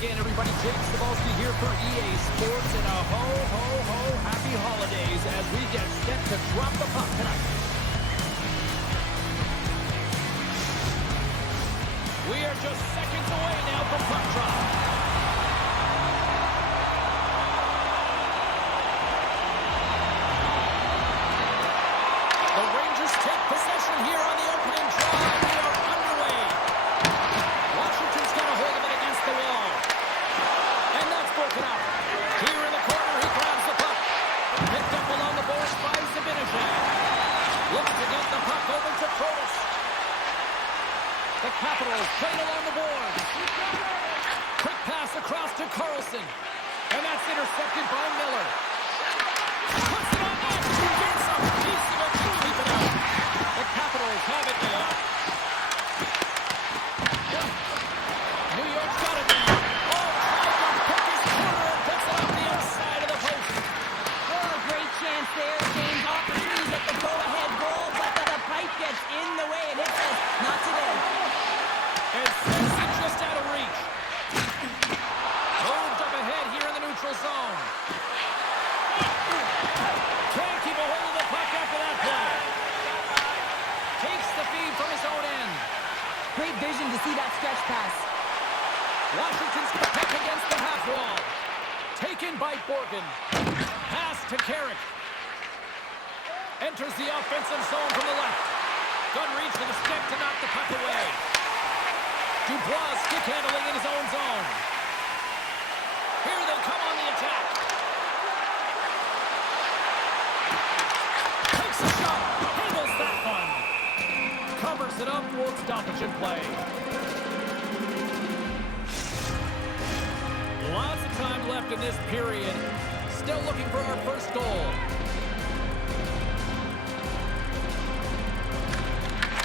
again, everybody. Jake Cebulski here for EA Sports, and a ho-ho-ho happy holidays as we get set to drop the puck tonight. We are just seconds away now from puck drop. The Rangers take possession here on the opening draw. We are underway. Washington's got a hold of it against the wall. And that's broken up. Here in the corner, he grabs the puck. Picked up along the boards by Zibanejad. Looks to get the puck over to Protas. The Capitals playing along the boards. Quick pass across to Carlson. And that's intercepted by Miller. Puts it on net. He gets a piece of it to keep it out. The Capitals have it now. New York's got it now. Oh, tried to pick his corner and puts it off the outside of the post. Oh, a great chance there. James opportunity to get the go-ahead goal, but the pipe gets in the way and it says, not today. And Simpson just out of reach. Moved up ahead here in the neutral zone. Can't keep a hold of the puck after that play. Takes the feed from his own end. Great vision to see that stretch pass. Washington's puck against the half wall. Taken by Borgen. Pass to Carrick. Enters the offensive zone from the left. Good reach with the stick to knock the puck away. Dubois stick handling in his own zone. Here they come on the attack. Takes a shot. Handles that one. Covers it up. Won't stoppage in play. Lots of time left in this period. Still looking for our first goal.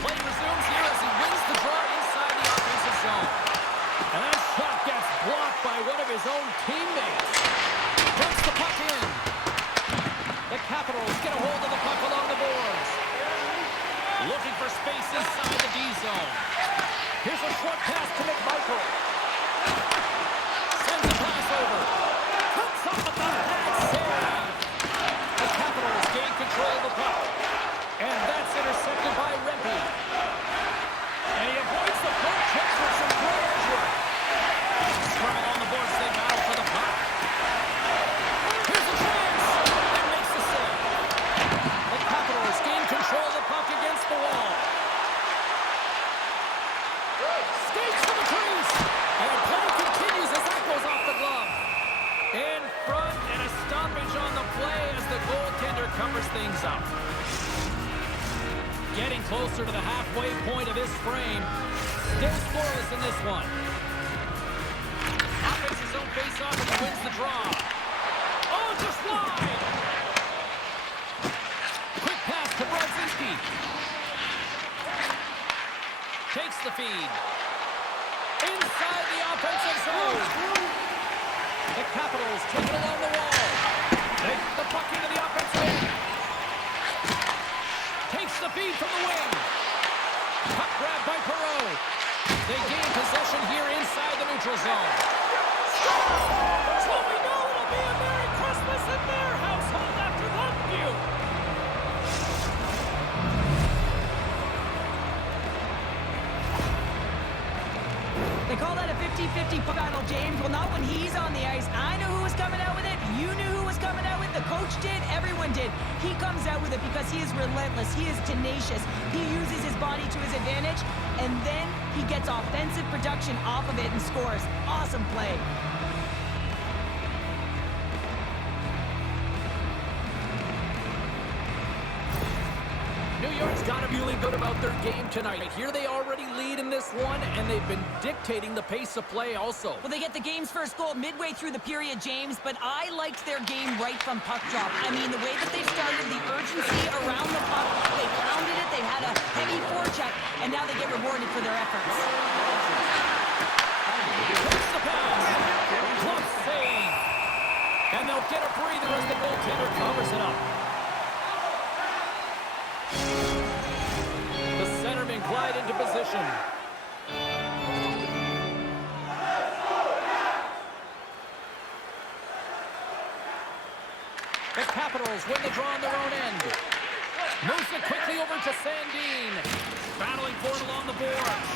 Play resumes here as he wins the draw inside the offensive zone. And that shot gets blocked by one of his own teammates. Puts the puck in. The Capitals get a hold of the puck along the boards. Looking for space inside the D zone. Here's a short pass to McMichael. Sends a pass over. Puts up with the bad save. The Capitals gain control of the puck. And that's intercepted by Rempe. And he avoids the puck check with some great edge work. Scrumming on the boards, they battle for the puck. Here's a chance. And makes the save. The Capitals gain control of the puck against the wall. Skates to the crease. And the play continues as that goes off the glove. In front and a stoppage on the play as the goaltender covers things up. Getting closer to the halfway point of this frame. Still scoreless in this one. Offense his own face-off and wins the draw. Oh, just wide! Quick pass to Brodzinski. Takes the feed. Inside the offensive zone. The Capitals take it along the wall. Take the puck into the offensive end. Takes the feed from the wing. Puck grab by Perreault. They gain possession here inside the neutral zone. So we know it'll be a Merry Christmas in their household after that view. They call that a 50-50 battle, James. Well, not when he's on the ice. I knew who was coming out with it. You knew who was coming out with it. The coach did. Everyone did. He comes out with it because he is relentless. He is tenacious. He uses his body to his advantage, and then he gets offensive production off of it and scores. Awesome play. New York's got to be feeling good about their game tonight. Here they already lead in this one, and they've been dictating the pace of play also. Well, they get the game's first goal midway through the period, James, but I liked their game right from puck drop. I mean, the way that they started, the urgency around the puck, they pounded it, they had a heavy forecheck, and now they get rewarded for their efforts. Takes the pass. Close save. And they'll get a breather as the goaltender covers it up. The centermen glide into position. Capitals win the draw on their own end. Moves it quickly over to Sandin. Battling for it along the boards.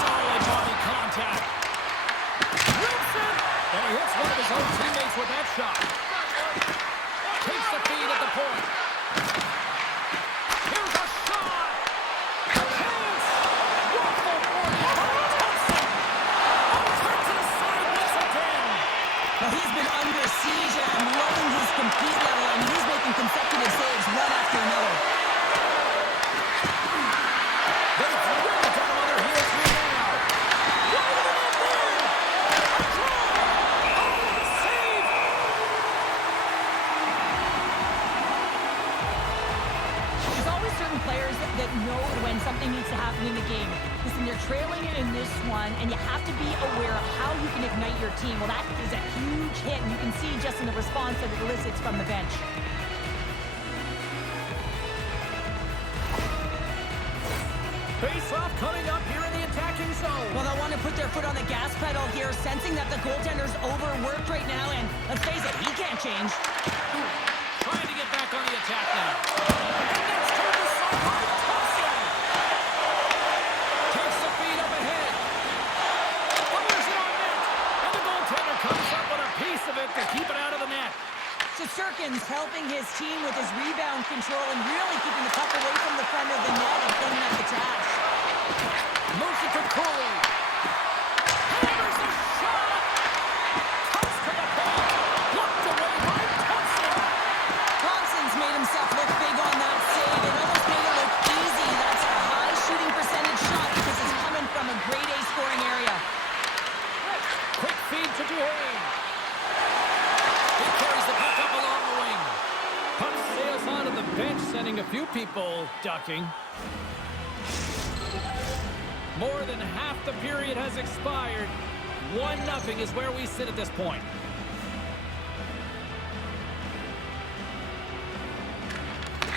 Solid body contact. Wilson! And he hits one of his own teammates with that shot. Takes the feed at the point. Here's a shot! A chance! Waffle for the Thompson! Turns it aside once again! Well, he's been under siege, and I'm loving his compete level, and he's making consecutive saves one after another. They've really got him on their heels here now. Right in there! A draw! Oh, the save! There's always certain players that know when something needs to happen in the game. Listen, they're trailing in this one, and you have to be aware of how you can ignite your team. Well, that is a huge hit, and you can see just in the response that it elicits from the bench. Face-off coming up here in the attacking zone. Well, they'll want to put their foot on the gas pedal here, sensing that the goaltender's overworked right now, and let's face it, he can't change. Trying to get back on the attack now. And that's turned aside by Thompson. Takes the feed up ahead. Fires it on net. And the goaltender comes up with a piece of it to keep it out of the net. Shesterkin's helping his team with his rebound control and really keeping the puck away from the front of the net and cleaning up the trash. Moves it to Cooley. Hammers a shot. Comes to the point. Blocked away by Thompson. Thompson's made himself look big on that save. It almost made it look easy. That's a high shooting percentage shot because it's coming from a grade A scoring area. Quick feed to Duhane. He carries the puck up along the wing. Puck sails onto the bench, sending a few people ducking. More than half the period has expired. 1-0 is where we sit at this point.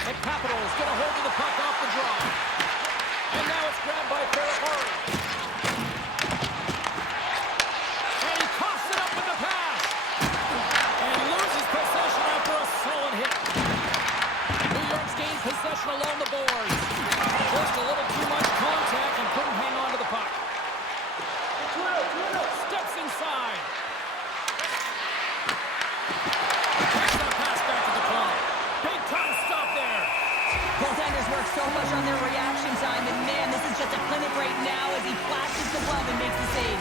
The Capitals get a hold of the puck off the draw. And now it's grabbed by Ferrari. And he coughs it up with the pass. And loses possession after a solid hit. New York's gained possession along the boards. Just a little too much contact and couldn't hang on to the puck. Steps inside. Takes that pass back to the corner. Big time stop there. Goaltenders work so much on their reaction time, and man, this is just a clinic right now as he flashes the glove and makes the save.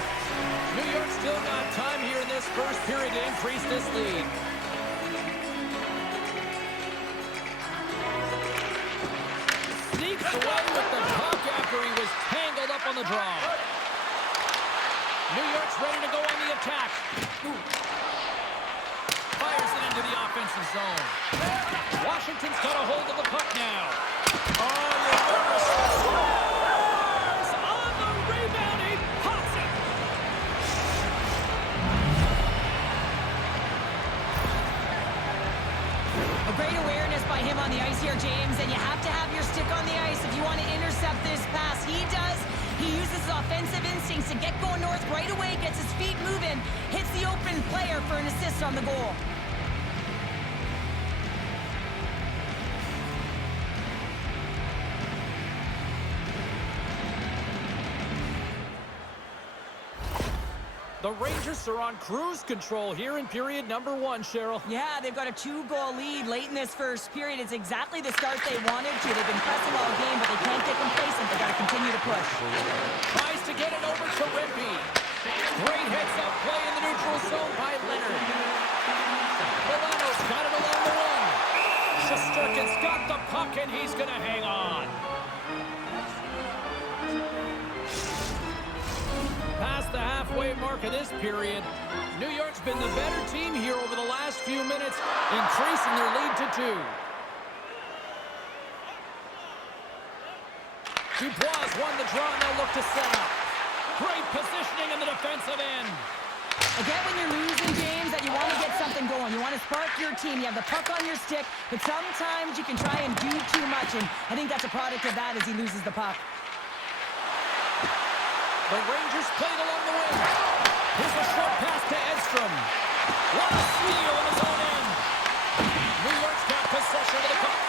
New York still got time here in this first period to increase this lead. Sneaks away with the puck after he was tangled up on the draw. New York's ready to go on the attack. Fires it into the offensive zone. Washington's got a hold of the puck now. Oh, you're nervous. Scores! On the rebound, he pops it. A great awareness by him on the ice here, James, and you have to have your stick on the ice if you want to intercept this pass. He does. He uses his offensive instincts to get going north right away, gets his feet moving, hits the open player for an assist on the goal. The Rangers are on cruise control here in period number 1, Cheryl. Yeah, they've got a 2-goal lead late in this first period. It's exactly the start they wanted to. They've been pressing all game, but they can't get complacent. They've got to continue to push. Tries to get it over to Rimpey. Great heads-up play in the neutral zone by Leonard. Milano's got it along the wing. Shesterkin's got the puck, and he's going to hang on. Past the halfway mark of this period, New York's been the better team here over the last few minutes, increasing their lead to 2. Dubois won the draw, and they'll look to set up. Great positioning in the defensive end. I get when you're losing games that you want to get something going. You want to spark your team. You have the puck on your stick, but sometimes you can try and do too much, and I think that's a product of that as he loses the puck. The Rangers played along the wing. Here's a short pass to Edstrom. What a steal in his own end. New York's got possession of the puck.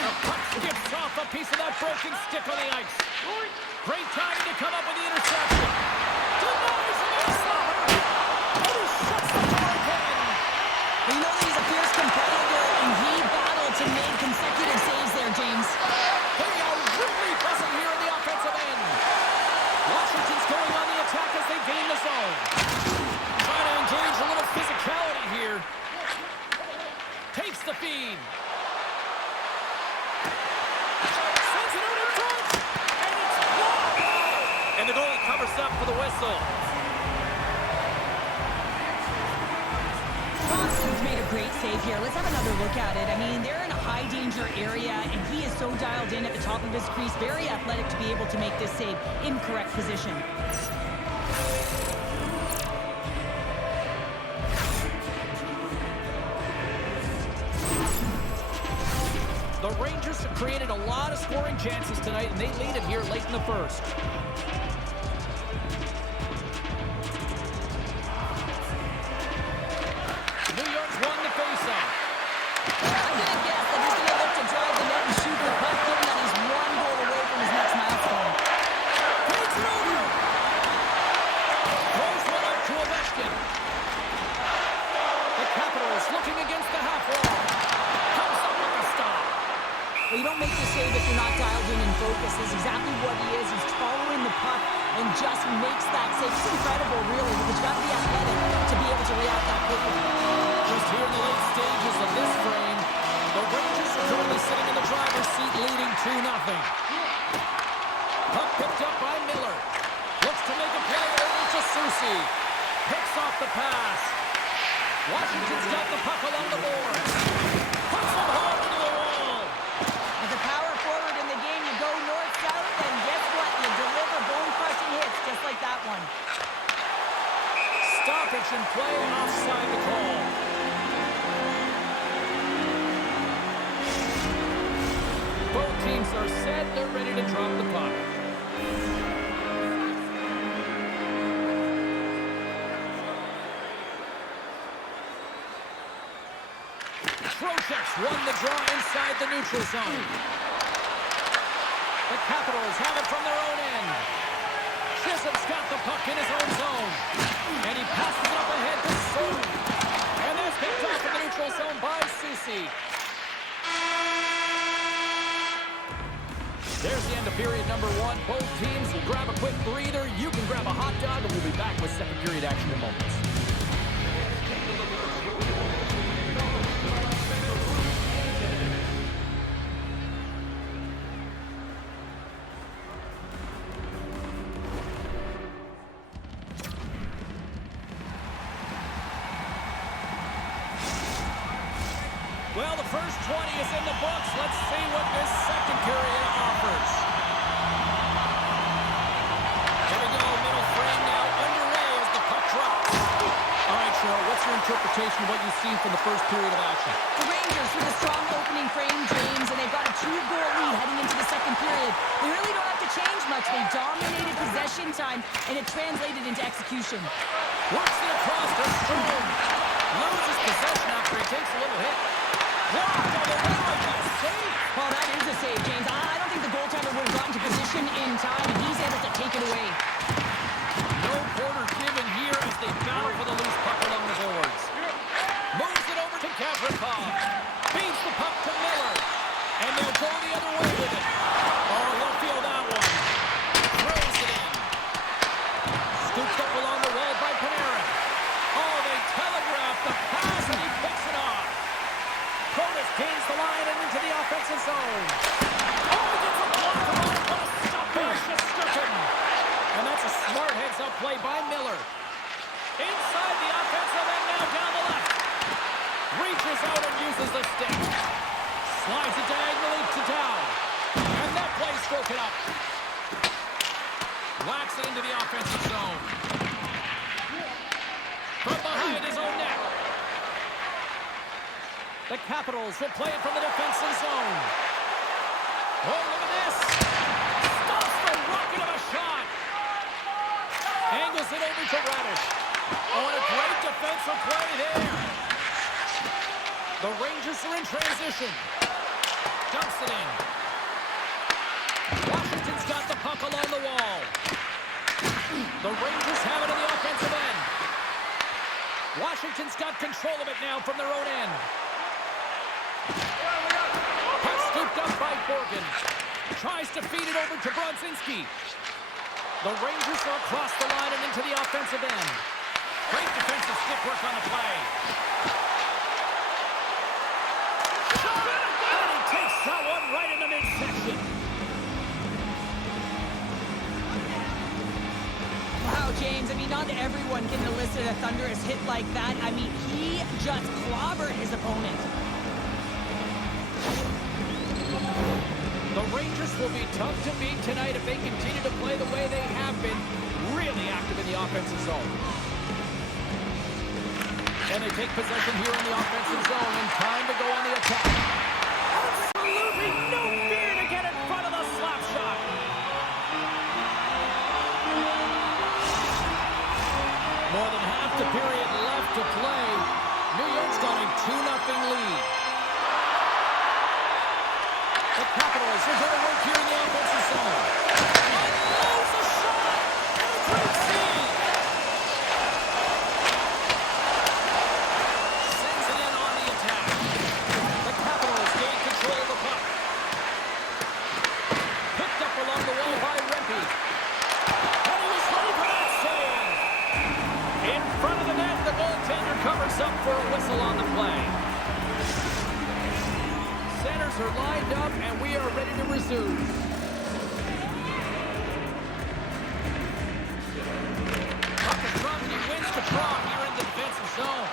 The puck skips off a piece of that broken stick on the ice. Great timing to come up with the interception. Denies him in a slaughter. And he shuts the door again. You know that he's a fierce competitor, and he battled to make consecutive saves there, James. They are really pressing here in the offensive end. Washington's going on the attack as they gain the zone. Trying to engage a little physicality here. Takes the feed. Sends it out in front. And it's blocked. And the goalie covers up for the whistle. Boston's made a great save here. Let's have another look at it. I mean, they're in a high-danger area, and he is so dialed in at the top of his crease. Very athletic to be able to make this save in correct position. The Rangers have created a lot of scoring chances tonight, and they lead it here late in the first. New York's won the faceoff. I'm going to guess that he's going to look to drive the net and shoot the puck, given that he's one goal away from his next milestone. Takes it over. Throws one out to Ovechkin. The Capitals looking against the half wall. Comes up with a stop. Well, you don't make the save if you're not dialed in and focused. That's exactly what he is. He's following the puck and just makes that save. It's incredible, really, because you've got to be athletic to be able to react that quickly. Just here in the late stages of this frame, the Rangers are currently sitting in the driver's seat leading 2-0. Puck picked up by Miller. Looks to make a play over to Soucy. Picks off the pass. Washington's got the puck along the boards. Puts him hard into the wall. As a power forward in the game, you go north-south, and guess what? You deliver bone-crushing hits just like that one. Stoppage in play and offside the call. Both teams are set. They're ready to drop the puck. Trocheck's won the draw inside the neutral zone. The Capitals have it from their own end. Chisholm's got the puck in his own zone. And he passes it up ahead to Soon. And that's picked off in the neutral zone by Soucy. There's the end of period number 1. Both teams will grab a quick breather. You can grab a hot dog, and we'll be back with second period action in moments. Well, the first 20 is in the books. Let's see what this second period offers. Here we go, middle frame now underway as the puck drops. All right, Cheryl, what's your interpretation of what you've seen from the first period of action? The Rangers with a strong opening frame, James, and they've got a 2-goal lead heading into the second period. They really don't have to change much. They dominated possession time, and it translated into execution. Works it across to Strome. Loses possession after he takes a little hit. Wow, that might be a save. Well, that is a save, James. I don't think the goaltender would have gotten to position in time, and he's able to take it away. No quarter given here as they battle for the loose puck along the boards. Moves it over to Gavrikov. Feeds the puck to Miller. And they'll go the other way with it. Oh, he'll feel that one. Throws it in. Scooped up along the wall by Panarin. Oh, they telegraph the pass, and he picks it off. Protas gains the line and into the offensive zone. Oh, he gets a block around, but a stoppage to Sturgeon. And that's a smart heads-up play by Miller. Inside the offensive end now down the left. Reaches out and uses the stick. Slides it diagonally to down. And that play's broken up. Whacks it into the offensive zone. From behind his own net. The Capitals will play it from the defensive zone. Oh, look at this. Stops the rocket of a shot. for play there. The Rangers are in transition. Dumps it in. Washington's got the puck along the wall. The Rangers have it in the offensive end. Washington's got control of it now from their own end. Puck scooped up by Borgen. Tries to feed it over to Brodzinski. The Rangers are across the line and into the offensive end. Great defensive stick work on the play. And he takes that one right in the midsection. Wow, James, I mean, not everyone can elicit a thunderous hit like that. I mean, he just clobbered his opponent. The Rangers will be tough to beat tonight if they continue to play the way they have been, really active in the offensive zone. And they take possession here in the offensive zone, and time to go on the attack. Absolutely no fear to get in front of the slap shot. More than half the period left to play. New York's got a 2-0 lead. The Capitals are going to work here in the offensive zone. Unloads a shot! And a great save! Sends it in on the attack. The Capitals gain control of the puck. Picked up along the wall by Rempe. And he was ready for that save! In front of the net, the goaltender covers up for a whistle on the play. Centers are lined up, and we are ready to resume. Puck is dropped, and he wins the draw here in the defensive zone.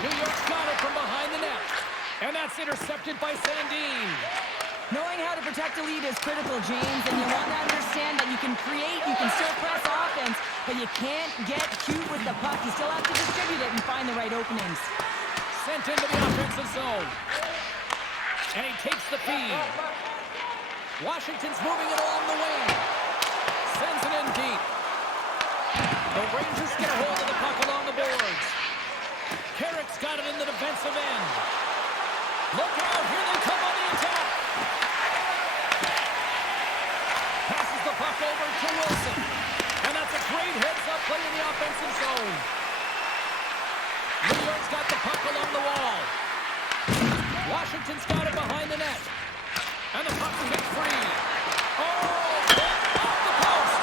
New York's got it from behind the net. And that's intercepted by Sandin. Knowing how to protect a lead is critical, James, and you want to understand that you can create, you can still press offense, but you can't get cute with the puck. You still have to distribute it and find the right openings. Sent into the offensive zone. And he takes the feed. Washington's moving it along the wing. Sends it in deep. The Rangers get a hold of the puck along the boards. Carrick's got it in the defensive end. Look out, here they come on the attack. Passes the puck over to Wilson. And that's a great heads-up play in the offensive zone. New York's got the puck along the wall. Washington's got it behind the net. And the puck's kicked free. Oh, off the post.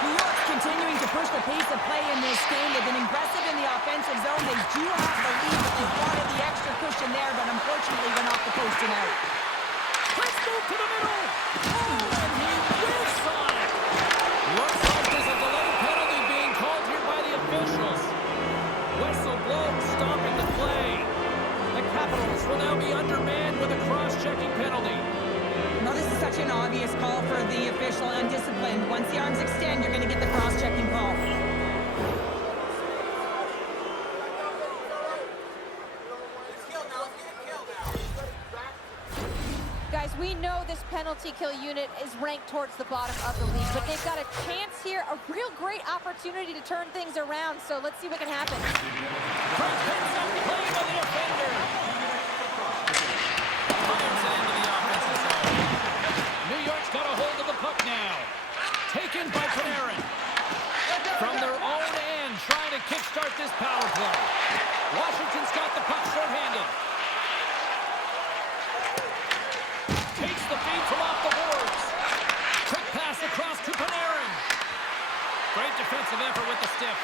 New York's continuing to push the pace of play in this game. They've been impressive in the offensive zone. They do have the lead, but they wanted the extra cushion there, but unfortunately went off the post and out. Let's move to the middle. Oh, and he whiffs on it. Looks like there's a delayed penalty being called here by the officials. Whistle blown, stopping the play. The Capitals will now be undermanned with a cross-checking penalty. No, this is such an obvious call for the official, undisciplined. Once the arms extend, you're going to get the cross-checking call. Guys, we know this penalty kill unit is ranked towards the bottom of the league, but they've got a chance here, a real great opportunity to turn things around. So let's see what can happen. Cross picks up play by the defender. Fires it into the offensive zone. New York's got a hold of the puck now. Taken by Panarin. From their own end, trying to kickstart this power play. Washington's got the puck shorthanded. Takes the feed from off the boards. Quick pass across to Panarin. Great defensive effort with the stick.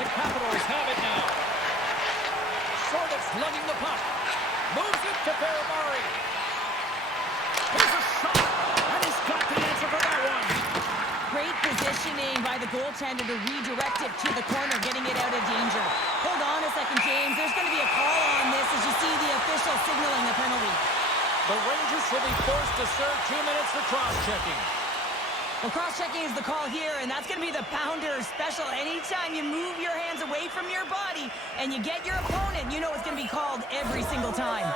The Capitals have it now. Short's lugging the puck. Moves it to Barabari. Here's a shot, and he's got the answer for that one. Great positioning by the goaltender to redirect it to the corner, getting it out of danger. Hold on a second, James. There's going to be a call on this as you see the official signaling a penalty. The Rangers will be forced to serve 2 minutes for cross-checking. Well, cross-checking is the call here, and that's going to be the pounder special. Anytime you move your hands away from your body and you get your opponent, you know it's going to be called every single time.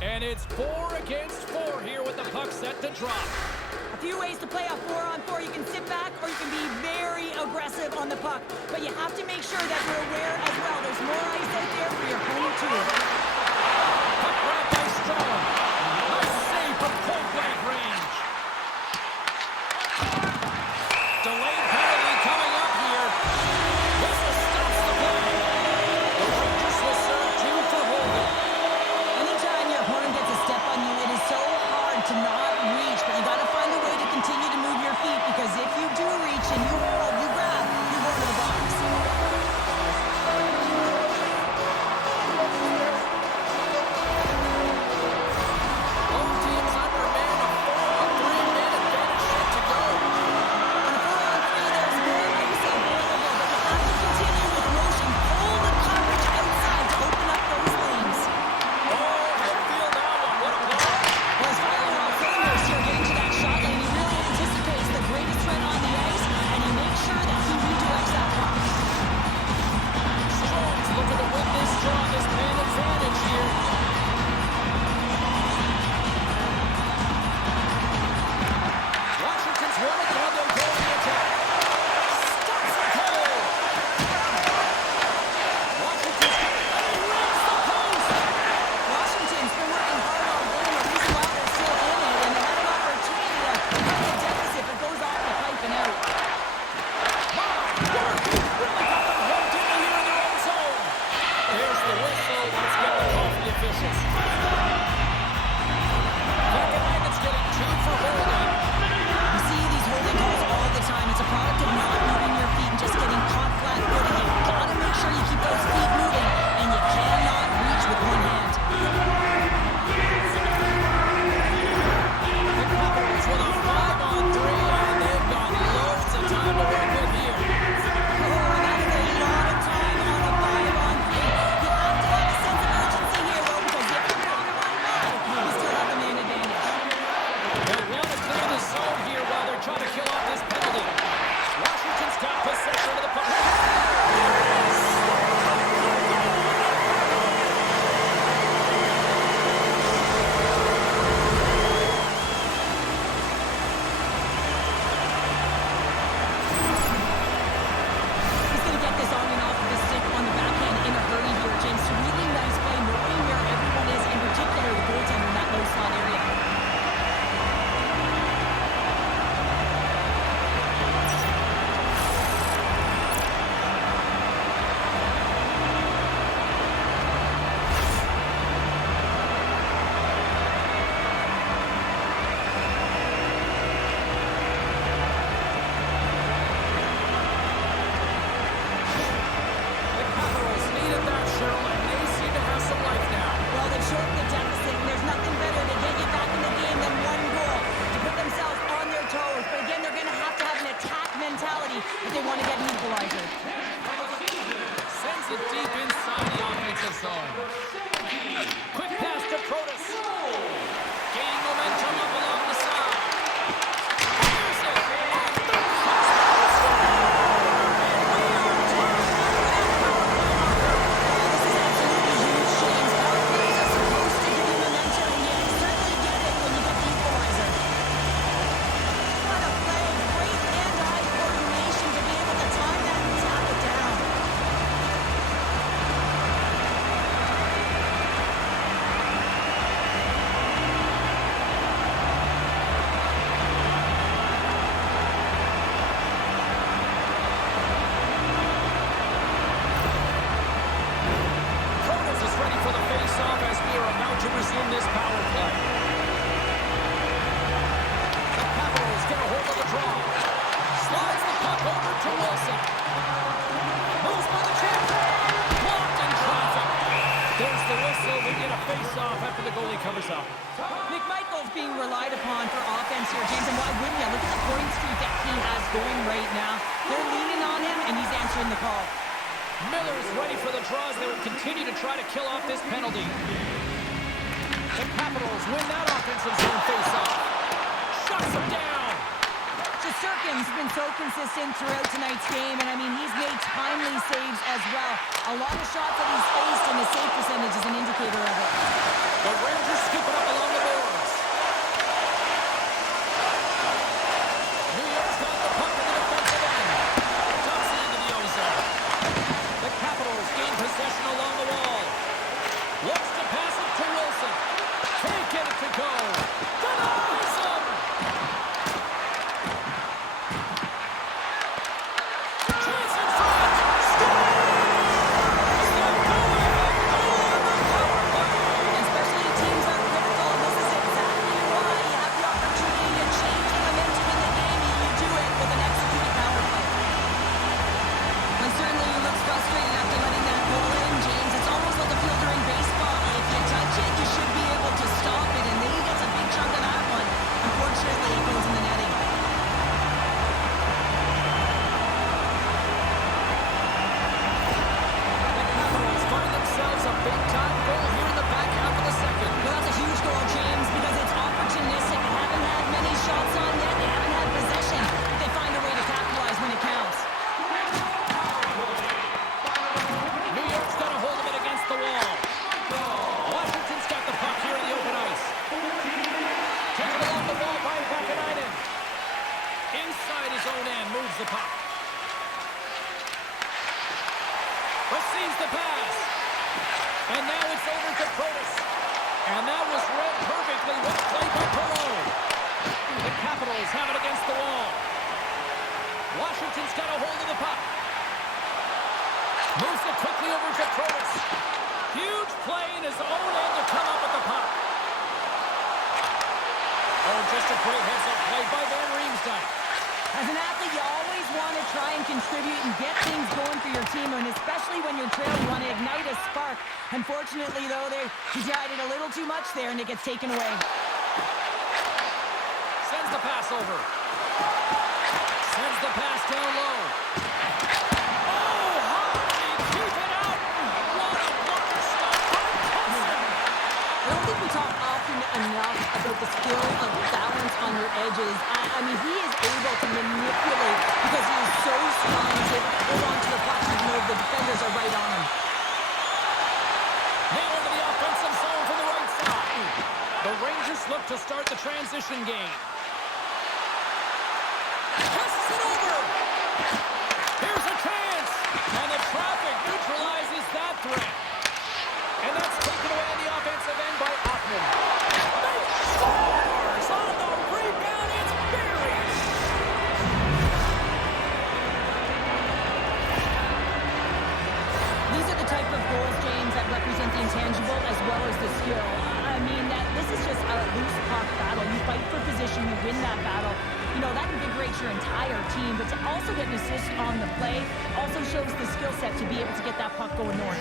And it's 4 against 4 here with the puck set to drop. A few ways to play a 4-on-4. You can sit back or you can be very aggressive on the puck. But you have to make sure that you're aware as well. There's more ice out there for your opponent too. Puck grab by Strong. Nice save from point-blank range. Delayed penalty coming up here. This stops the play. The Rangers will serve 2 for holding. Anytime your opponent gets a step on you, it is so hard to not reach, but you got to find a way to continue to move your feet, because if you do reach and you hold, you grab, you go to the box. Both teams under man, a 4-on-3 man advantage yet to go. On a 4-on-3, there's more ice available, but you have to continue with motion. Pull the coverage outside to open up those lanes. Oh, he'll feel that one. What a blow. Well, he's firing on all cylinders here, getting to that shot lane. He really anticipates the greatest threat on the ice, and he makes sure that he redirects that puck. Strong's looking to win this draw, this man advantage here. Washington's won it, now they'll go on the attack. Stops the goal. Washington's got it, and he rings the post. Washington's been working hard all game. The reason why they're still in it, and they had an opportunity to cut the deficit, but goes off the pipe and out. My word, he's really got them hemmed in here in their own zone. There's the whistle. Let's get the call from the officials. Copenhagen's getting 2 for holding. You see these holding calls all the time. It's a product of not moving your feet and just getting caught flat-footed. You gotta make sure you keep those feet moving, and you cannot reach with one hand. The Capitals with a 5-on-3, and they've got loads of time to work with here. Oh, that is a lot of time on a 5-on-3. You have to have a sense of urgency here, though, because if you're on a run by, you still have the man advantage. They'll want to clear the zone here while they're trying to kill off this penalty. Washington's got possession of the puck. He's going to get this on and off of the stick on the backhand in a hurry here, James. Really nice play, knowing where everyone is, in particular the goaltender in that low slot area. The Capitals needed that, Cheryl, and they seem to have some life now. Well, they've shortened the deficit, and there's nothing better to get you back in the game than one goal to put themselves on their toes. But again, they're going to have an attack mentality if they want to get an equalizer. Sends it deep inside the offensive zone. Quick pass to Protas. Gaining momentum up along the side. Here's it. And the cross score. And we are tied after that power play marker. This is absolutely huge, James. Power plays are supposed to give you momentum, and you certainly get it when you get the equalizer. What a play. Great hand-eye coordination to be able to time that and tap it down. Protas is ready for the face-off as we are about to resume this power play. The Capitals get a hold of the draw. Slides the puck over to Wilson. Moves by the chip. Blocked in traffic. There's the whistle. We get a face-off after the goalie covers up. McMichael's being relied upon for offense here, James, and why wouldn't you? Look at the point streak that he has going right now. They're leaning on him, and he's answering the call. Miller's ready for the draws. They will continue to try to kill off this penalty. The Capitals win that offensive zone face-off. Shuts them down. Shesterkin's been so consistent throughout tonight's game, and I mean, he's made timely saves as well. A lot of shots that he's faced, and his save percentage is an indicator of it. The Rangers scoop it up along the boards. hold of the puck. Moves it quickly over to Protas. Huge play in his own end to come up with the puck. Oh, just a great heads-up play by Van Riemsdyk. As an athlete, you always want to try and contribute and get things going for your team, and especially when you're trailing, you want to ignite a spark. Unfortunately, though, he tried it a little too much there, and it gets taken away. Sends the pass over. Sends the pass down low. Oh, how did he keep it out? What a blocker stop by Thompson. I don't think we talk often enough about the skill of balance on your edges. I mean, he is able to manipulate because he is so strong. He's able to hold on to the puck even though the defenders are right on him. Now into the offensive zone from the right side. The Rangers look to start the transition game. Passes it over. Here's a chance. And the traffic neutralizes that threat. And that's taken away on the offensive end by Othman. They scores on the rebound. It's buried. These are the type of goals, James, that represent the intangible as well as the skill. I mean, that this is just a loose puck battle. You fight for position, you win that battle. You know, that invigorates your entire team, but to also get an assist on the play also shows the skill set to be able to get that puck going north.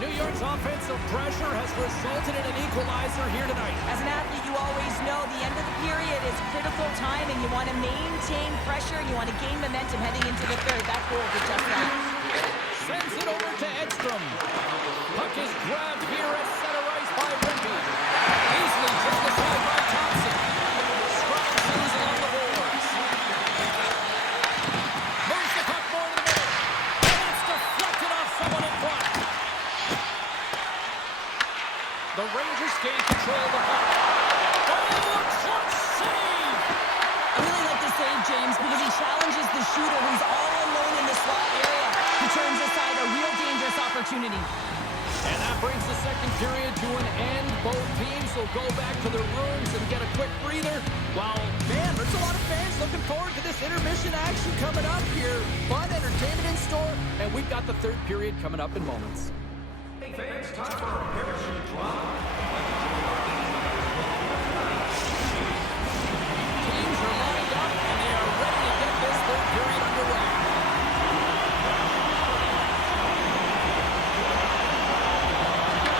New York's offensive pressure has resulted in an equalizer here tonight. As an athlete, you always know the end of the period is critical time, and you want to maintain pressure, and you want to gain momentum heading into the third. That goal is just that. Sends it over to Edstrom. Puck is grabbed here at center ice by Rimpey. Easily just aside by Thompson. Scrubs losing on the boards. Moves the puck more to the middle. And it's deflected off someone in front. The Rangers gain control of the puck. Oh, clutch save! I really like the save, James, because he challenges the shooter who's all alone in the slot area. He turns aside a real dangerous opportunity. And that brings the second period to an end. Both teams will go back to their rooms and get a quick breather. Well, man, there's a lot of fans looking forward to this intermission action coming up here. Fun entertainment in store, and we've got the third period coming up in moments. Hey fans, time for our parachute drop. Teams are lined up, and they are ready to get this third period underway.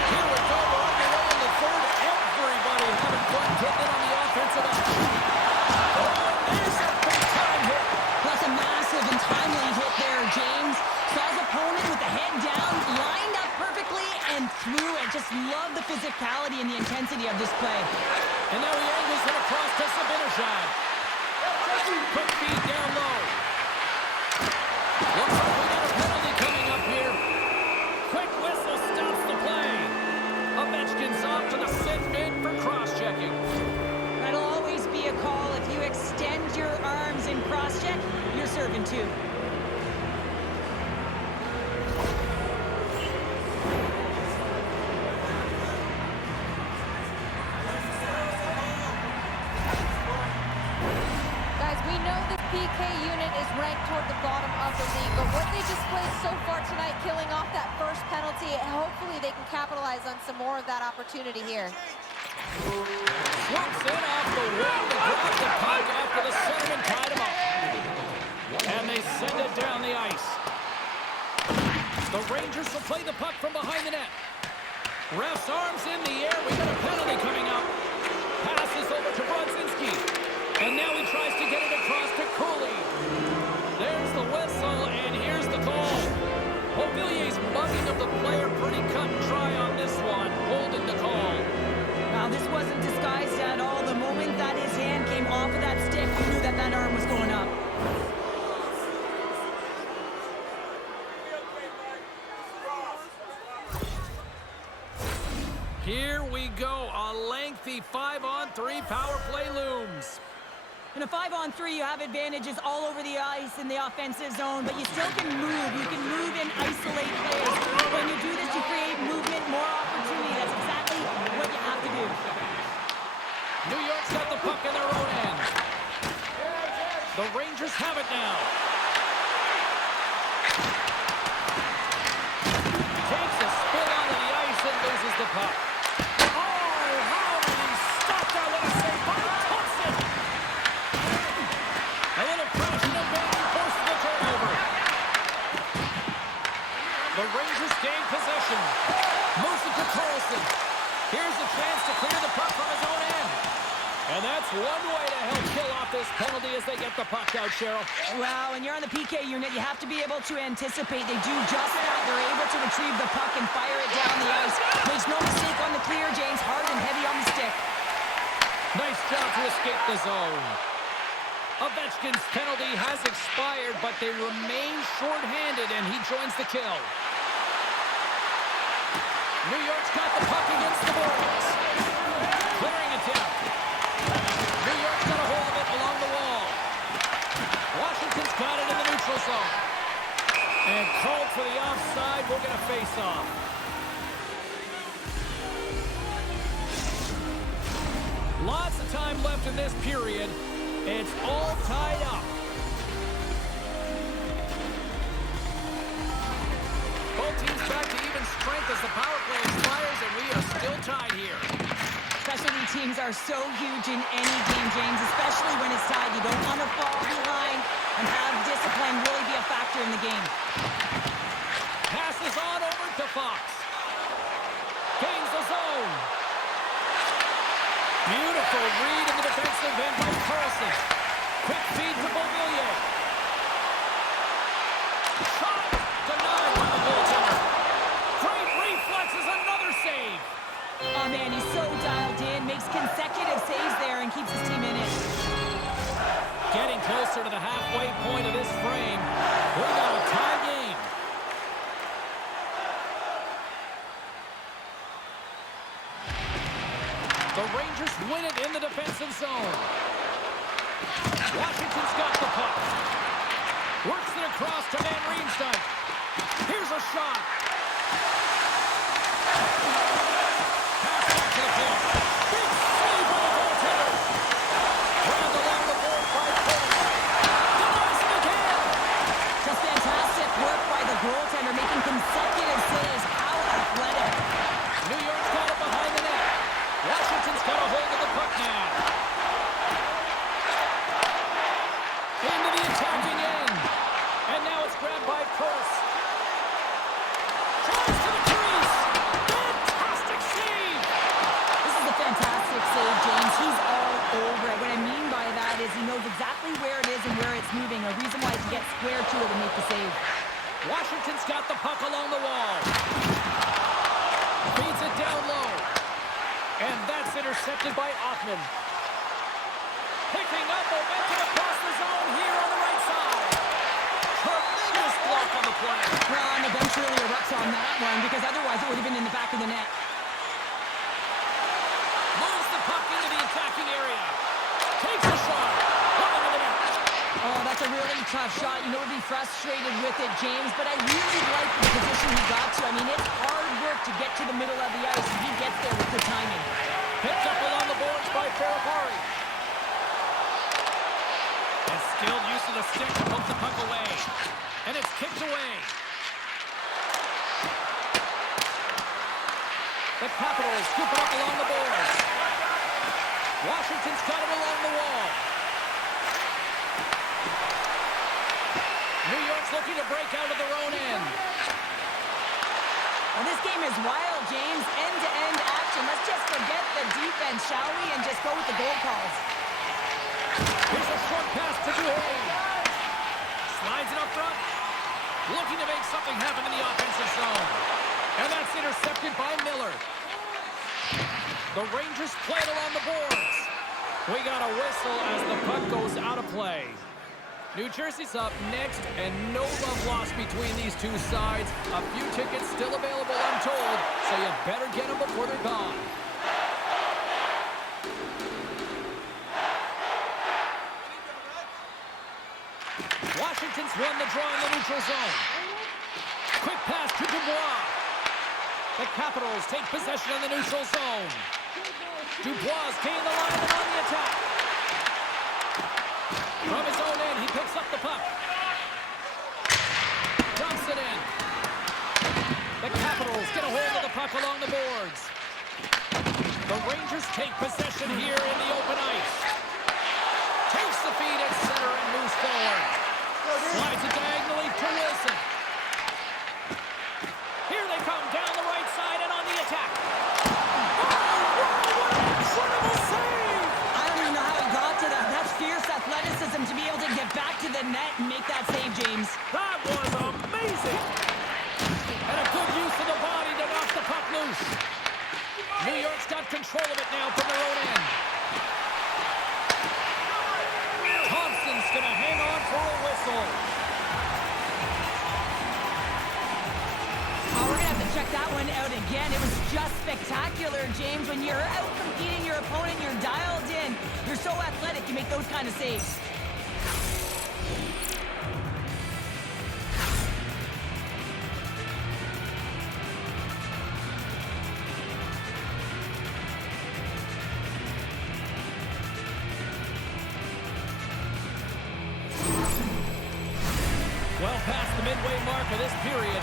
Here we go, we're underway in the third. Everybody having fun getting in on the offensive end. Oh, there's a big-time hit. That's a massive and timely hit there, James. Saw his opponent with the head down, lined up perfectly, and threw it. Just love the physicality and the intensity of this play. And now he angles it across to Sabinishad. Quick feed down low. Looks like we got a penalty coming up here. Quick whistle stops the play. Ovechkin's off to the sit mid for cross-checking. That'll always be a call. If you extend your arms in cross-check, you're serving too. PK unit is ranked toward the bottom of the league, but what they displayed so far tonight, killing off that first penalty, hopefully they can capitalize on some more of that opportunity here. Swoops in off the wing to grab the puck after the centerman tied him up. And they send it down the ice. The Rangers will play the puck from behind the net. Ref's arms in the air. We got a penalty coming up. Passes over to Brodzinski. And now he tries to get it across to Cooley. There's the whistle, and here's the call. Beauvillier's mugging of the player pretty cut and dry on this one, holding the call. Now, this wasn't disguised at all. The moment that his hand came off of that stick, you knew that that arm was going up. Here we go. A lengthy 5-on-3 power play looms. In a 5-on-3, you have advantages all over the ice in the offensive zone, but you still can move. You can move and isolate players. When you do this, you create movement, more opportunity. That's exactly New York's got the puck in their own end. The Rangers have it now. Takes a spin onto the ice and loses the puck. Oh, how did he stop that? What a save by Thompson. A little crashing and banging forces the turnover. The Rangers gain possession. Moves it to Carlson. Here's a chance to clear the puck from his own end. And that's one way to help kill off this penalty as they get the puck out, Cheryl. Well, when you're on the PK unit, you have to be able to anticipate. They do just that. They're able to retrieve the puck and fire it down the ice. Makes no mistake on the clear, James. Hard and heavy on the stick. Nice job to escape the zone. Ovechkin's penalty has expired, but they remain shorthanded, and he joins the kill. New York's got the puck against the boards. Clearing it down. New York's got a hold of it along the wall. Washington's got it in the neutral zone. And called for the offside. We'll get a face-off. Lots of time left in this period. It's all tied up. Both teams back to even strength as the power play expires, and we are still tied here. Specialty teams are so huge in any game, James, especially when it's tied. You don't want to fall behind and have discipline really be a factor in the game. Passes on over to Fox. Gains the zone. Beautiful read in the defensive end by Carlson. Quick feed to Beauvillier. Shot denied by the goaltender. Great reflexes, another save. Oh, man, he's so dialed in, makes consecutive saves there and keeps his team in it. Getting closer to the halfway point of this frame. We got a tie game. The Rangers win it in the defensive zone. Washington's got the puck. Works it across to Van Riemsdyk. Here's a shot. Pass back to the point. Big save by the goaltender. Grabbed along the board by Curtis. Denies it again. Just fantastic work by the goaltender, making consecutive saves. How athletic. New York's got it behind the net. Washington's got a hold of the puck now. Into the attacking end. And now it's grabbed by Curtis. Tries to the crease. Fantastic save. This is a fantastic save, James. He's all over it. What I mean by that is he knows exactly where it is and where it's moving. A reason why he can get square to it and make the save. Washington's got the puck along the wall. Feeds it down low. And that's intercepted by Othman. Picking up momentum across the zone here on the right side. Tremendous block on the play. Well, and the bench really erupts on that one because otherwise it would have been in the back of the net. Moves the puck into the attacking area. Takes a shot. Up into the net. Oh, that's a really tough shot. You know, would be frustrated with it, James, but I really like the position he got to. I mean, it's hard work to get to the middle of the ice, and he gets there with good timing. Picked up along the boards by Ferrapari. A skilled use of the stick to poke the puck away. And it's kicked away. The Capitals scoop it up along the boards. Washington's got it along the wall. New York's looking to break out of their own end. Well, this game is wild, James. End-to-end action. Let's just forget the defense, shall we, and just go with the goal calls. Here's a short pass to Duhane. Slides it up front. Looking to make something happen in the offensive zone. And that's intercepted by Miller. The Rangers play it along the boards. We got a whistle as the puck goes out of play. New Jersey's up next, and no love lost between these two sides. A few tickets still available, I'm told, so you better get them before they're gone. Washington's won the draw in the neutral zone. Quick pass to Dubois. The Capitals take possession in the neutral zone. Dubois gained the line and on the attack. From his own end, he picks up the puck. Dumps it in. The Capitals get a hold of the puck along the boards. The Rangers take possession here in the open ice. Takes the feed at center and moves forward. Slides it diagonally to Wilson. Here they come down the right side and on the attack. What an incredible save! I don't even know how he got to that. That's fierce athleticism to be able to get back to the net and make that save, James. That was amazing! And a good use of the body to knock the puck loose. New York's got control of it now from their own end. Thompson's going to hang on for a whistle. Oh, we're going to have to check that one out again. It was just spectacular, James. When you're out competing your opponent, you're dialed in. You're so athletic, you make those kind of saves. Well past the midway mark of this period,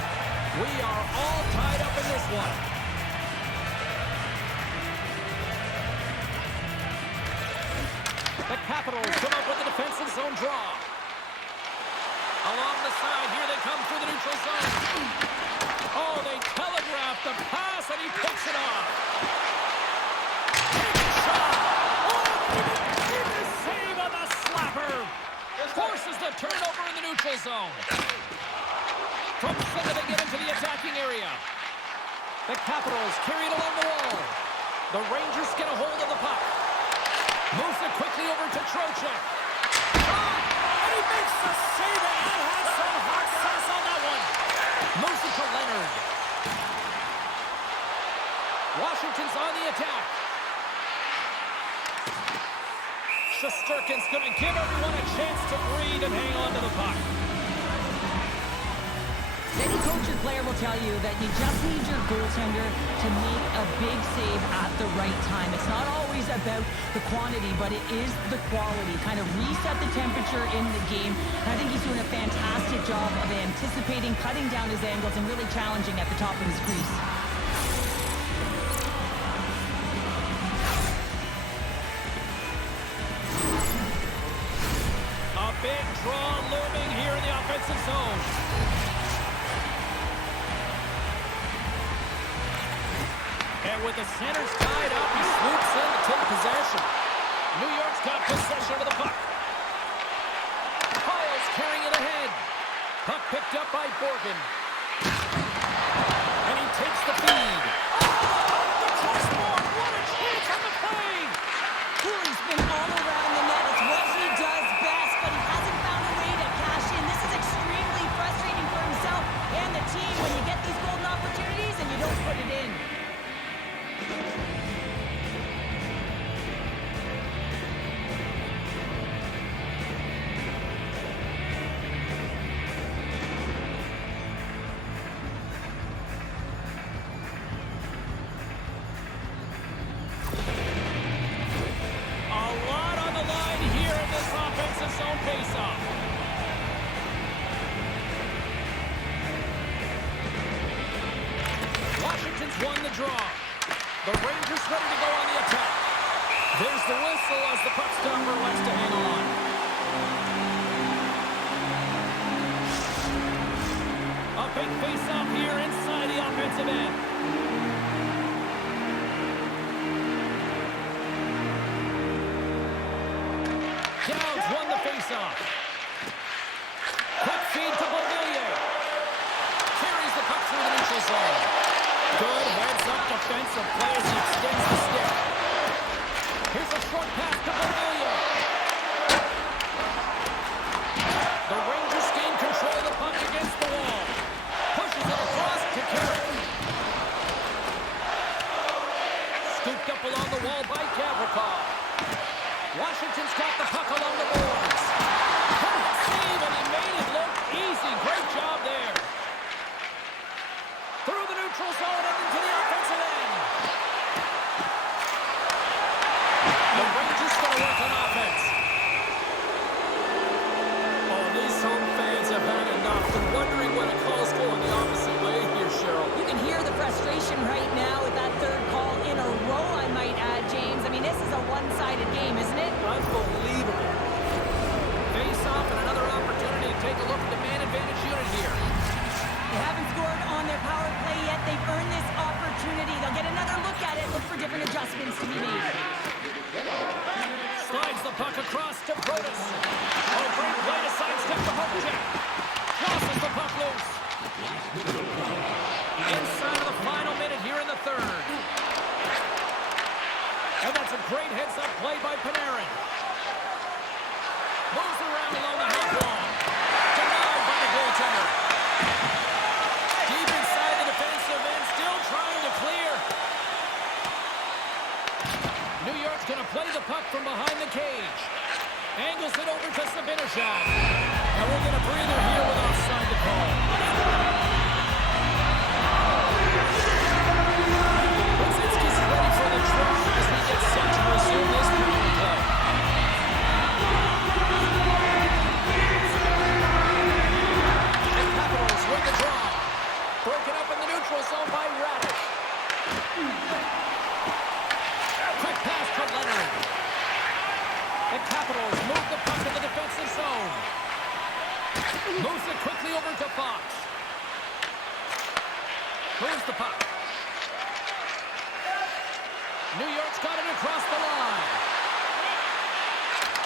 we are all tied up in this one. The Capitals come up with the defensive zone draw. Along the side, here they come through the neutral zone. Oh, they telegraph the pass, and he picks it off. Takes a shot. Oh, goodness, save on the slapper. Forces the turnover in the neutral zone. From center, they get into the attacking area. The Capitals carry it along the wall. The Rangers get a hold of the puck. Moves it quickly over to Trocheck. And he makes the save, and that has some hot sauce on that one. Moves it to Leonard. Washington's on the attack. Shesterkin's going to give everyone a chance to breathe and hang on to the puck. Any coach or player will tell you that you just need your goaltender to make a big save at the right time. It's not always about the quantity, but it is the quality. Kind of reset the temperature in the game. And I think he's doing a fantastic job of anticipating, cutting down his angles, and really challenging at the top of his crease. A big draw looming here in the offensive zone. And with the centers tied up, he swoops in to take possession. New York's got possession of the puck. Piles carrying it ahead. Puck picked up by Borgen. And he takes the feed. Oh, the crossbar! What a chance on the play! Cooley's been all around the net. It's what he does best, but he hasn't found a way to cash in. This is extremely frustrating for himself and the team when you get these golden opportunities and you don't put it in. Won the draw. The Rangers ready to go on the attack. There's the whistle as the puck stopper wants to hang on. A big face-off here inside the offensive end. Downs won the face-off. Quick feed to Beauvillier. Carries the puck through the neutral zone. Good heads-up defensive play as he extends the stick. Here's a short pass to Beauvillier. The Rangers gain control of the puck against the wall. Pushes it across to Carrick. to Protas. Oh, great play to sidestep the hook check. Crosses the puck loose. Inside of the final minute here in the third. And that's a great heads-up play by Panarin. Moves around along the half wall. Denied by the goaltender. Deep inside the defensive end, still trying to clear. New York's going to play the puck from behind the cage. Angles it over to Zibanejad. And we'll get a breather here with offside to call. Brzezinski's ready for the draw as we get set to resume this power play. And Capitals win the draw. Broken up in the neutral zone by Radish. Quick pass to Leonard. The Capitals move the puck in the defensive zone. Moves it quickly over to Fox. Moves the puck. New York's got it across the line.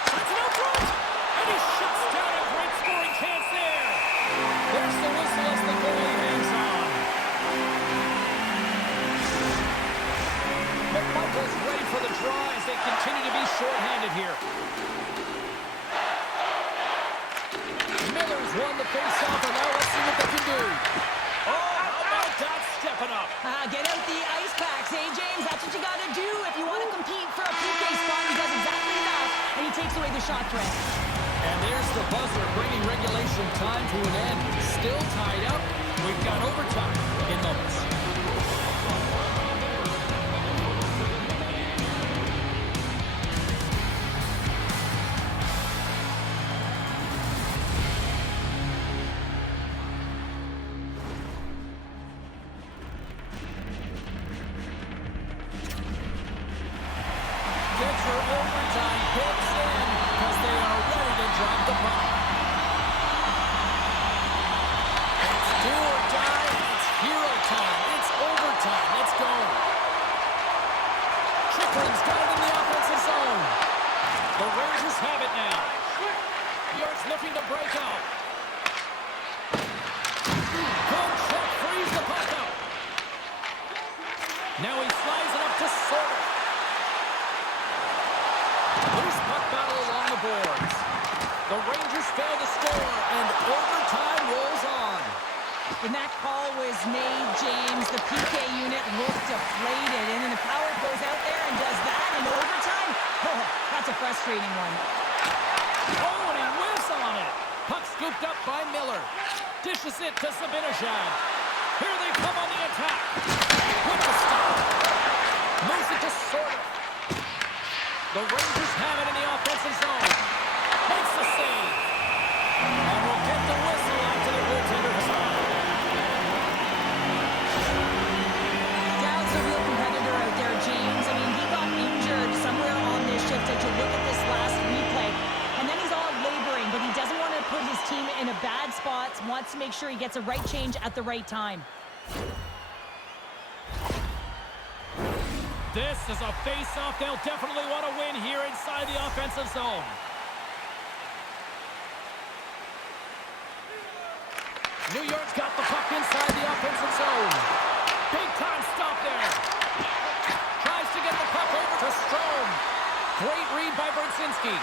That's no front. And he shuts down a great scoring chance there. There's the whistle as the goalie hangs on. McMichael's ready for the draw as they continue to be shorthanded here. Miller's won the faceoff, and now let's see what they can do. Oh, how about that stepping up? Get out the ice packs, hey, James? That's what you got to do if you want to compete for a PK spot. He does exactly that, and he takes away the shot threat. And there's the buzzer, bringing regulation time to an end. Still tied up. We've got overtime in moments. Gets her overtime, picks in, because they are ready to drop the puck. It's do or die, it's hero time, it's overtime, let's go. Chychrun's got it in the offensive zone. The Rangers have it now. York's looking to break out. Good check, frees the puck out. Now he slides it up to Sorter. Loose puck battle along the boards. The Rangers fail to score, and overtime rolls on. When that call was made, James, the PK unit looked deflated, and then the power goes out there and does that in overtime? Oh, that's a frustrating one. Oh, and he whiffs on it. Puck scooped up by Miller. Dishes it to Zibanejad. Here they come on the attack. With the stop. Moves it to Sorter. The Rangers have it in the offensive zone. Makes the save. And we'll get the whistle after the goaltender's on. Dowd's a real competitor out there, James. I mean, he got injured somewhere on this shift as you look at this last replay. And then he's all laboring, but he doesn't want to put his team in a bad spot. Wants to make sure he gets a right change at the right time. This is a face-off they'll definitely want to win here inside the offensive zone. New York's got the puck inside the offensive zone. Big-time stop there. Tries to get the puck over to Strome. Great read by Brzezinski.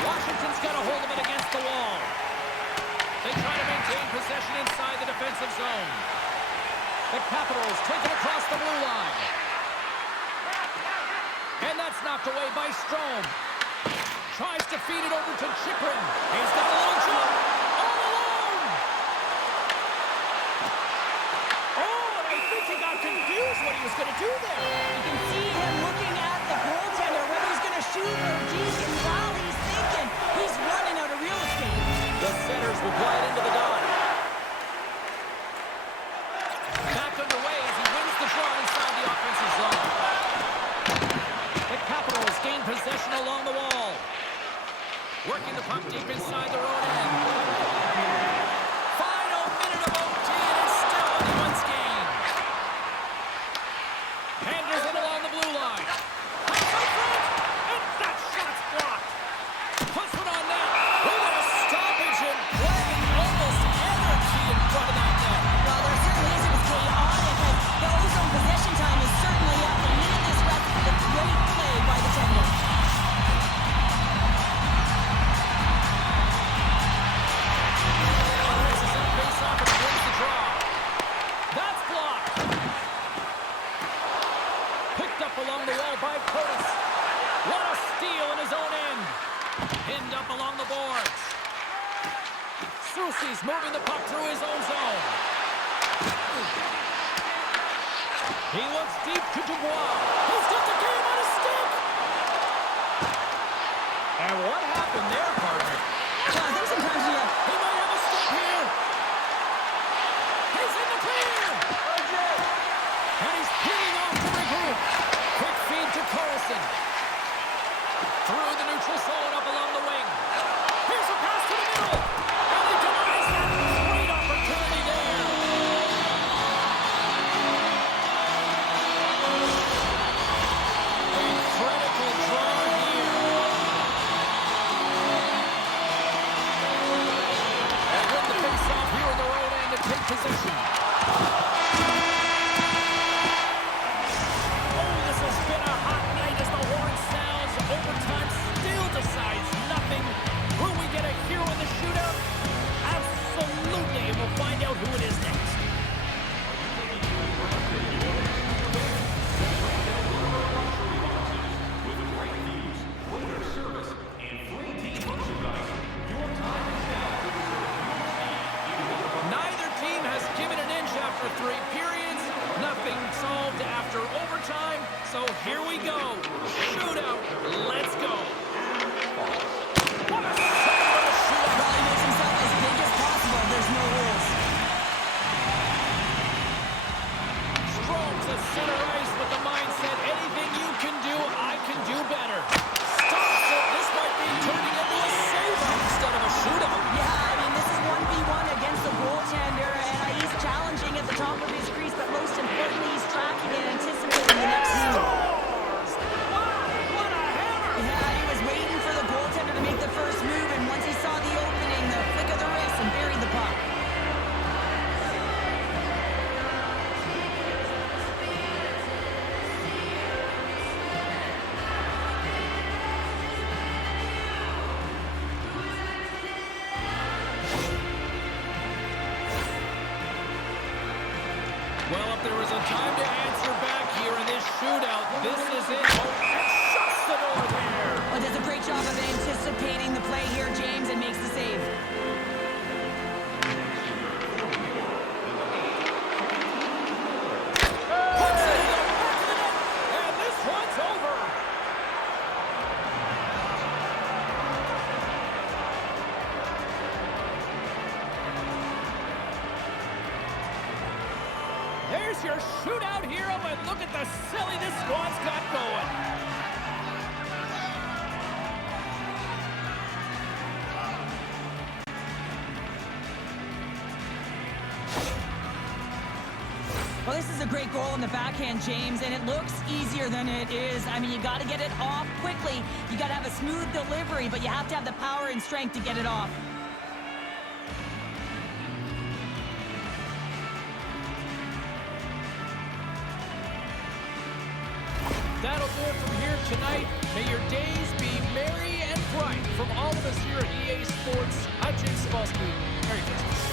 Washington's got a hold of it against the wall. They try to maintain possession inside the defensive zone. The Capitals take it across the blue line. And that's knocked away by Strome. Tries to feed it over to Chychrun. He's got a little jump. All alone. Oh, and I think he got confused what he was going to do there. You can see him looking at the goaltender, whether he's going to shoot or deep, and while he's thinking, he's running out of real estate. The centers will play it into the dot. Back underway as he wins the draw inside the offensive zone. The Capitals gain possession along the wall. Working the puck deep inside their own end. Final minute of OT, and it's still anyone's game. Handles it along the blue line. Puck out front. boards. Soucy's moving the puck through his own zone. He looks deep to Dubois. He's got the game on his stick. And what happened there, partner? Well, I think sometimes you have... He might have a step here. He's in the clear. And he's peeing off to regroup. Quick feed to Carlson. Through the neutral zone up along the wing. Here's a pass to the middle. And they denies that. Great opportunity there. A critical draw here. And with the face-off here in their own end to take possession. Oh, this has been a hot night as the horn sounds. Overtime still decides nothing. Will we get a hero in the shootout? Absolutely, and we'll find out who it is next. Neither team has given an inch after 3 periods. Nothing solved after overtime. So here we go. Shootout. Let's go. What a second of a shootout. Probably makes himself as big as possible. There's no rules. Strome's at center ice with the mindset, anything you can do, I can do better. Stops it. This might be turning into a save instead of a shootout. Yeah, I mean, this is 1v1 against the goaltender, and he's challenging at the top of his crease, but most importantly, he's tracking and anticipating the next move. Wow, what a hammer! Yeah, he was waiting for the goaltender to make the first move, and once he saw the opening, the flick of the wrist and buried the puck. Well, if there was a time to answer back here in this shootout, this is it. Oh, and shuts the door there. Well, does a great job of anticipating the play here, James, and makes the save. Puts it in the back of the net, and this one's over. There's your shootout hero, and look at the silly this squad's got going. Well, this is a great goal in the backhand, James, and it looks easier than it is. I mean, you got to get it off quickly. You got to have a smooth delivery, but you have to have the power and strength to get it off. That'll do it from here tonight. May your days be merry and bright. From all of us here at EA Sports, I'm James Cebulski. Merry Christmas.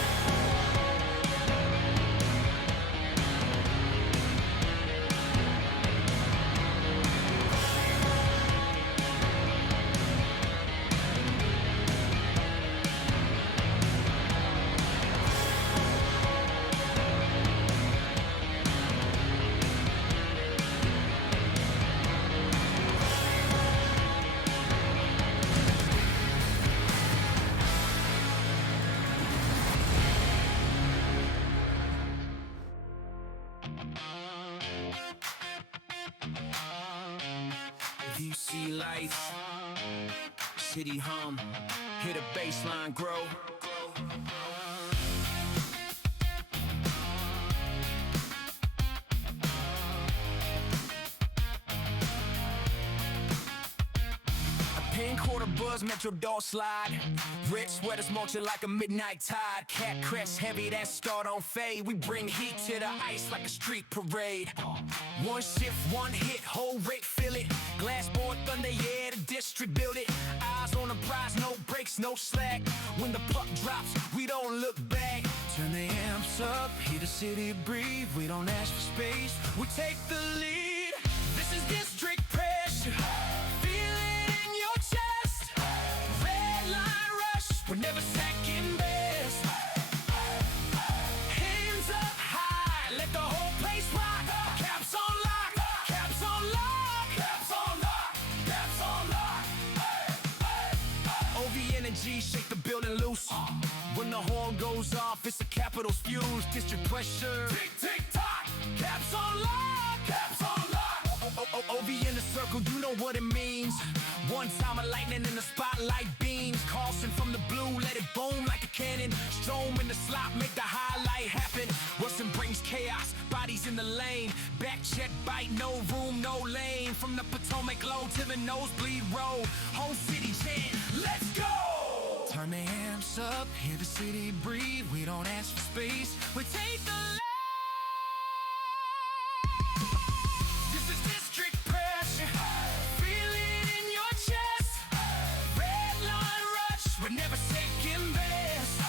If you see lights, city hum, hear the bass line grow. Pin quarter buzz, metro door slide. Red sweaters marching like a midnight tide. Cat crest heavy, that start on fade. We bring heat to the ice like a street parade. One shift, one hit, whole rate, feel it. Glass board thunder, yeah, the district build it. Eyes on the prize, no breaks, no slack. When the puck drops, we don't look back. Turn the amps up, hear the city breathe. We don't ask for space, we take the lead. This is district pressure. Feel it in your chest. Red line G, shake the building loose. When the horn goes off, it's a Capitals fuse. District pressure. Tick, tick, tock. Caps on lock. Caps on lock. OV in the circle, you know what it means. One time of lightning in the spotlight beams. Carlson from the blue, let it boom like a cannon. Strom in the slot, make the highlight happen. Wilson brings chaos, bodies in the lane. Back check, bite, no room, no lane. From the Potomac low to the nosebleed road. Home city chant, let's go! Turn the amps up, hear the city breathe. We don't ask for space, we take the lead. This is district pressure. Feel it in your chest. Red line rush, we're never second best.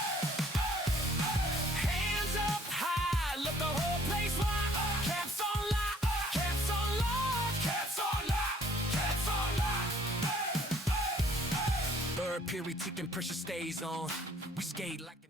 Hands up high, let the whole place rock. Caps on lock, caps on lock, caps on lock, caps on lock. Third period ticking, pressure stays on. We skate like